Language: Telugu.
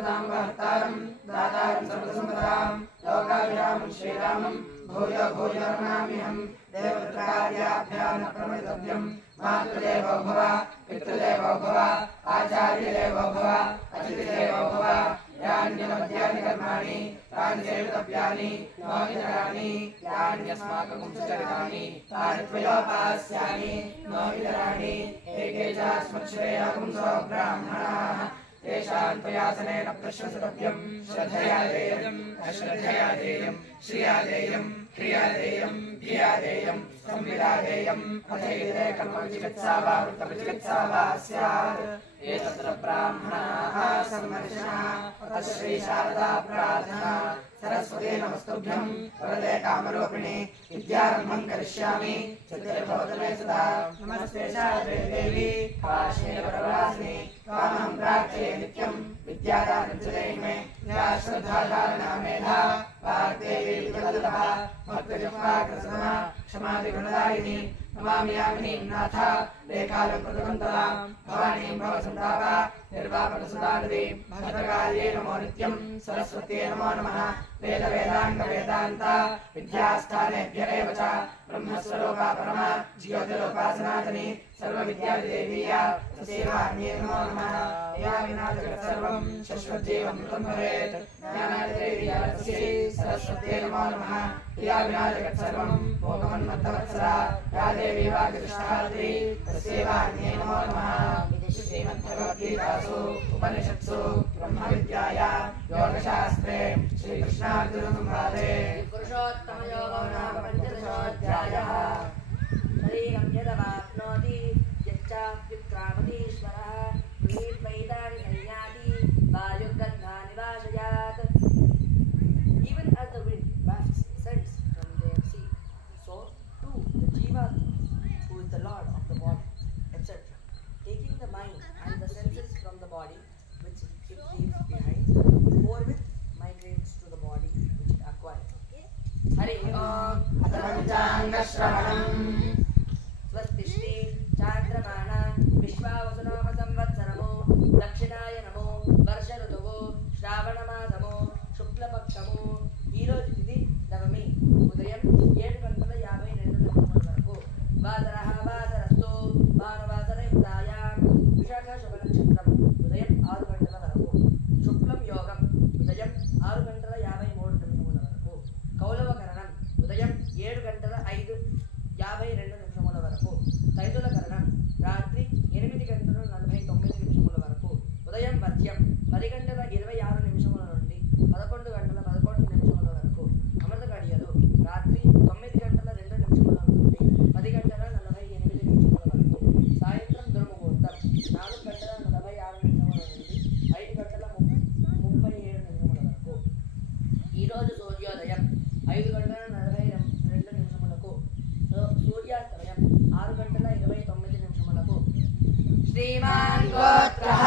सर्वदां वार्तारं दातारं सर्वसम्पदां लोकाभिरामं श्रीरामं भूयो भूयो नमाम्यहं देववृत्तकार्याभ्यां न प्रमदितव्यं मातृदेवो भव पितृदेवो भव आचार्यदेवो भव अतिथिदेवो भव यान्यमद्यानि कर्माणि तानि सेवितव्यानि नो इतराणि यान्यस्माकं सुचरितानि तानि त्वयोपास्यानि नो इतराणि एके च अस्मच्छ्रेयापुंसो ब्राह्मणाः तेषां त्वयासनेन प्रश्नसतव्यं श्रद्धया देयम् अश्रद्धया देयम् श्रिया देयम् क्रिया देयम् धिया देयम् संविदा देयम् अथैते कर्मविचिकित्सा वा वृत्तविचिकित्सा वा स्यात् एतत्र ब्राह्मणाः सम्मर्शनः अतः श्रीशारदा प्रार्थना सरस्वती नमस्तुभ्यं वरदे कामरूपिणि विद्यारम्भं करिष्यामि चित्ते भवतु मे सदा नमस्ते शारदे देवी काश्मीरवरवासिनि त्वामहं प्रार्थये नित्यं विद्यादानं च देहि मे या श्रद्धाधारणा मेधा वाग्देवी विदुलः भक्तजह्वाग्रसना क्षमादिगुणदायिनी नमामि यामिनीं नाथ लेखालकृतवन्तरां भवानीं भवसन्तापा निर्वापकसुधागतिं भद्रकाल्ये नमो नित्यं सरस्वत्यै नमो नमः वेदाङ्गवेदान्त विद्यास्थानेभ्य एव च ब्रह्मस्वरूपा परमा ज्योतिरूपासनातनी सर्वविद्यादेवीया तस्यैवान्ये नमो नमः या विना जगत् सर्वं शश्वज्जीवमृतं भवेत् ज्ञानादेवीया तस्यै सरस्वत्यै नमो नमः या विना जगत् सर्वं भोगमन्मत्तवत्सरा या देवी वागतिष्ठाति तस्यैवान्ये नमो नमः श्रीमद्भगवद्गीतासु उपनिषत्सु ब्रह्मविद्यायां योगशास्त्रे श्रीकृष्णार्जुनसंवादे पुरुषोत्तमयोगो नाम पञ्चदशोऽध्यायः। शरीरं यदवाप्नोति यच्चाप्युत्क्रामतीश्वरः गृहीत्वैतानि संयाति वायुर्गन्धानि वाशयात्. Even as the wind wafts scents from their sea, so too the Jivatma, who is the Lord of the body, etc., taking the mind and the senses from the body, which it leaves behind, forthwith migrates to the body which it acquires. Hari Om अथपञ्चाङ्गश्रवणम् स्वस्ति श्री चान्द्रमाण विश्वावसुनाम संवत्सरमो दक्षिणाय नमो वर्ष ऋतुवो శ్రావణమాసము శుక్లపక్షము ఈరోజు తిథి నవమి ఉదయం 7:52 వరకు వాసరస్తు భానువాసరయుక్తాయాం విశాఖ శుభ నక్షత్రం ఉదయం 6 గంటల వరకు శుక్లం యోగం ఉదయం 6:53 వరకు కౌలవకరణం ఉదయం 7:52 వరకు తైతుల కరణం రాత్రి 8:49 వరకు ఉదయం వర్జ్యం 10:26 నుండి 11:11 వరకు అమృత గడియలు రాత్రి 9:02 నుండి 10:48 వరకు సాయంత్రం దుర్ముహూర్తం 4:46 నుండి 5:37 వరకు. ఈరోజు సూర్యోదయం 5:42 సూర్యాస్తమయం 6:29 శ్రీమాన్ గోత్రః